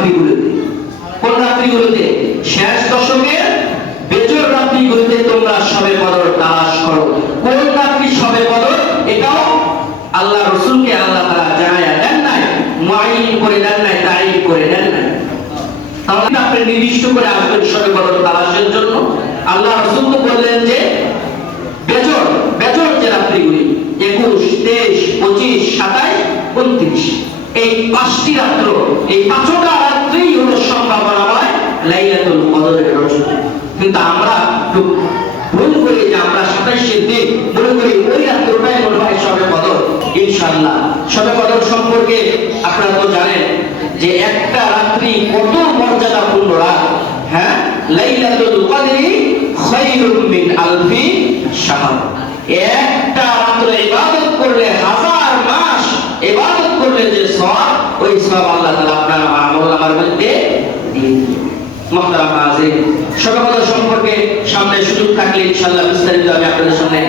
রাত্রিগুলোতে। কোন রাত্রিগুলোতে? শেষ দশকের বেজর রাত্রিগুলোতে তোমরা শবে কদর তালাশ করো। কোন রাত্রি শবে কদর? এটাও আল্লাহ রাসূলকে আল্লাহ তাআলা জানায়া দেন নাই, মুআইন করে দেন নাই, তাইন করে দেন নাই। তাহলে আপনি নির্দিষ্ট করে আসবেন শবে কদর তালাশের জন্য। আল্লাহ রাসূল তো বললেন যে বেজর যে রাত্রিগুলি 21, 23, 25, 27, 29, এই 5টি রাত্র, এই 5টা রাত্রিই হলো সম্ভাবনাময় লাইলাতুল কদরের রজনী। কিন্তু আমরা ভুল করি যে আমরা 27 দিন মনে করি ওই রাত্রটাই মনে হয় শবে কদর। ইনশাআল্লাহ শবে কদর সম্পর্কে আপনারা তো জানেন যে একটা রাত্রি কত মর্যাদাপূর্ণ রাত। হ্যাঁ, লাইলাতুল কদরি খায়রুম মিন আলফি শাহর। একটা রাত্র ইবাদত করলে 1000 মাস ইবাদত করলে যে সওয়াব, ওই সওয়াব আল্লাহ তাআলা আপনার আমলনামার মধ্যে দিয়ে দিবেন। মুহতারাম হাজির, শবে কদর সম্পর্কে সামনে সুযোগ থাকলে ইনশাআল্লাহ বিস্তারিত আমি আপনাদের সামনে